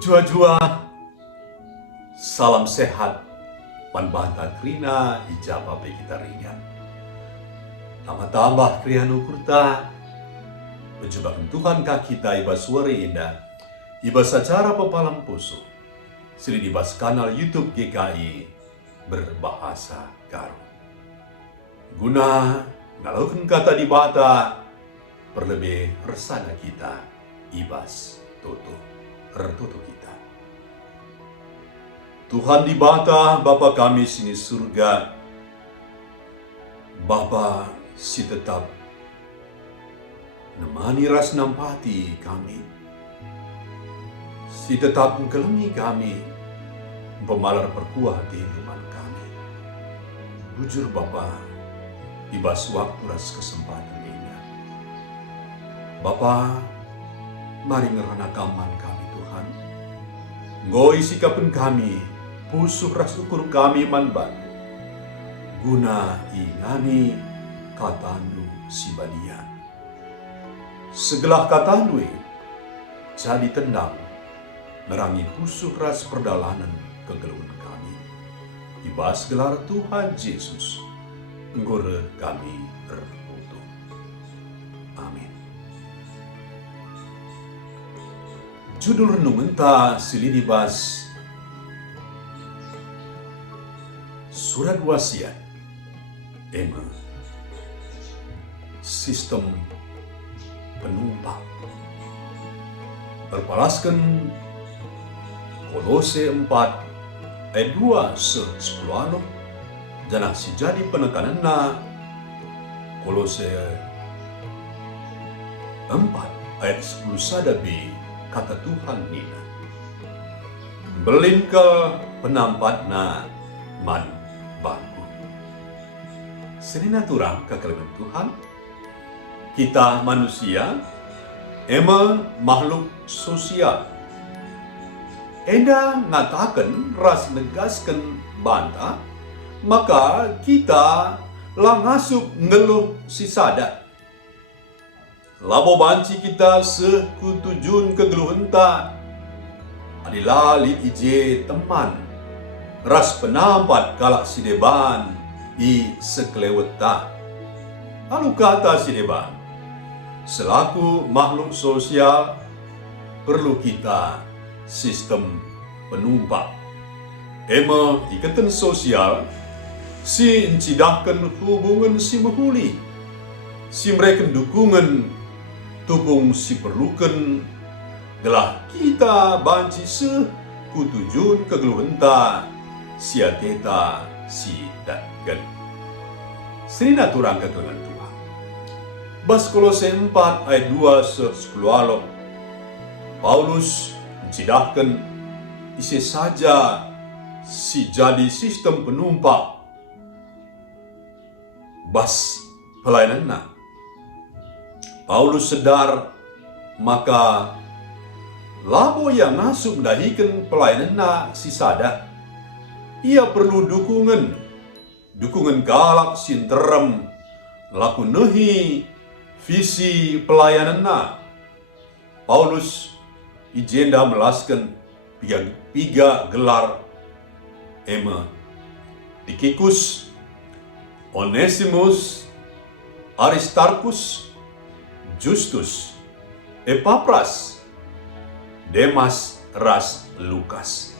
Jua-jua, salam sehat, panbata krina ijaba kita ringan. Nama tambah krianu kurta, mencobakan Tuhan kita iba suara indah, iba secara pepalam pusu, sini dibas kanal YouTube GKI berbahasa Garo. Guna ngalaukan kata di bata, perlebih resana kita, ibas toto. Ertoto kita. Tuhan di bata Bapa kami sini surga, Bapa si tetap nemani ras nampati kami, si tetap mengkelemi kami, pemalar perkuah kehidupan kami. Bujur Bapa, ibas waktu ras kesempatan ini. Bapa, mari ngerana kaman kami Tuhan. Ngoi sikapun kami, pusuh ras ukur kami manban. Guna ingani katandu si badian. Segelah katandu jadi tendang, nerangi pusuh ras perdalanan kegeluhan kami. Ibas gelar Tuhan Yesus, nggore kami tertutup. Amin. Judul renungan ta silidibas Surat Wasiat Ema Sistem Penumpang berpalaskan Kolose 4 ayat 2 10 dan si jadi penekanan na Kolose 4 ayat 10 sadabi kata Tuhan nina. Belin ke penampatna man baku. Senina turang ke kelebihan Tuhan. Kita manusia emang makhluk sosial. Enda ngatakan ras negaskan banta, maka kita langasup ngeluh si sadat. Labo banci kita sekutujun kegeluhan ta adalah li ije teman ras penampat kalak si deban i sekelewet ta. Lalu kata si deban, selaku makhluk sosial perlu kita sistem penumpang. Ema ikatan sosial si encidahkan hubungan si mahuli, si mereka dukungan tupung si perlukan gelah kita banci sekutujun kegeluhan ta siateta si datkan. Serina turang kegeluhan Tuhan. Bas Kolose 4 ayat 2 10 Paulus mencidahkan isi saja si jadi sistem penumpang bas pelayanan. Paulus sedar maka labo yang nasuk mendahikan pelayanan na si sada. Ia perlu dukungan galak sinterem laku nehi visi pelayanan na. Paulus ijenda melaskan piga gelar ema Tikikus, Onesimus, Aristarkus, Justus, Epapras, Demas, ras Lukas.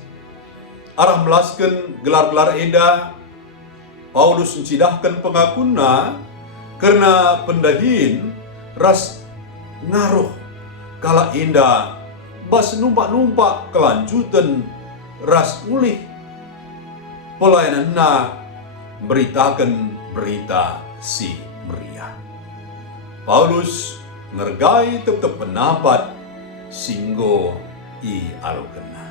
Arah melaskan gelar-gelar eda, Paulus mencidahkan pengakuna karena pendahin ras ngaruh kala enda bas numpak-numpak kelanjutan ras ulih pelayanan na beritakan berita si meriah. Paulus ngergai tetap pendapat singgo i alokena.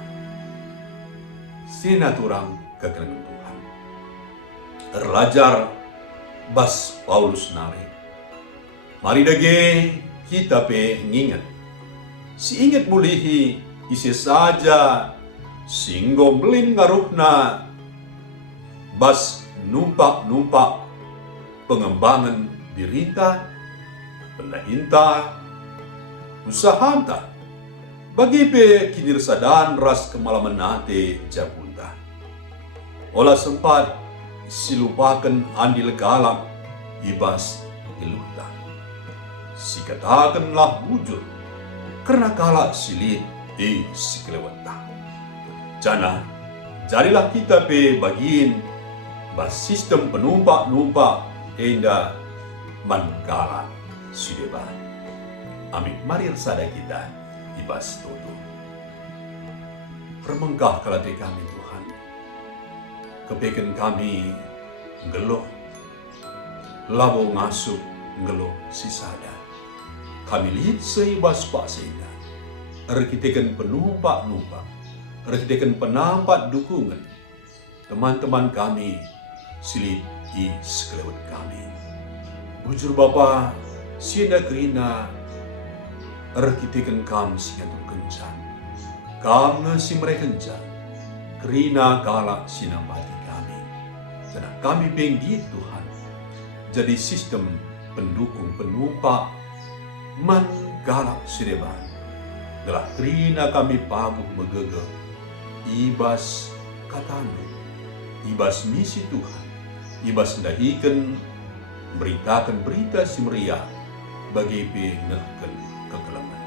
Sina turang kekenangan Tuhan. Terlajar bas Paulus nari. Mari dage kita pe ngingat. Si ingat mulihi isi saja singgo belin ngaruhna bas numpak-numpak pengembangan dirita, pendahinta, usahanta, Bagi be kinirsadan ras kemalaman nate japunta. Olah sempat silupakan andil galak ibas geluta. Sikatakanlah bujur karena galak silit di sikelewata. Jana, jadilah kita be bagiin bas sistem penumpak-numpak hingga mangkala sudeba. Amin marir sada kita ibas toto. Permengkah kalate kami Tuhan. Kepeken kami geluh. Labo ngasup geluh sisada. Kami lihat seibas pak sehingga. Rekitekan penumpak-numpak. Rekitekan penampak dukungan. Teman-teman kami silit i sekelewat kami. Bujur Bapa, siada kerina rekitekan kam singatur kencan. Kam si mereka kencan. Kerina galak sinambati kami. Karena kami benggi Tuhan. Jadi sistem pendukung penumpak man galak sireban. Gelah kerina kami paguh megege. Ibas katanu. Ibas misi Tuhan. Ibas ndahikan beritakan berita si meriah bagi pengehken kegelapan.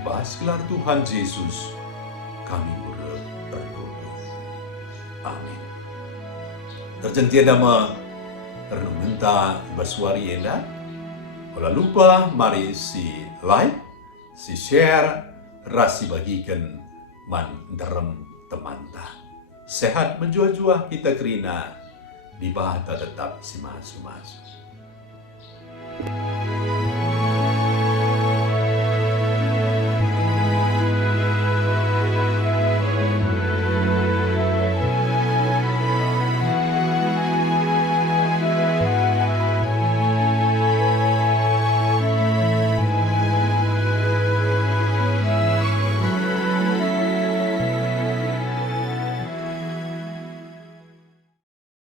Ibas gelar Tuhan Yesus kami berdoa. Amin. Terjenti nama renung minta ibas suari enda. Kalau lupa mari si like, si share, rasi bagikan man dalam temanta. Sehat menjua-jua kita kerina di bahata tetap si masu-masu.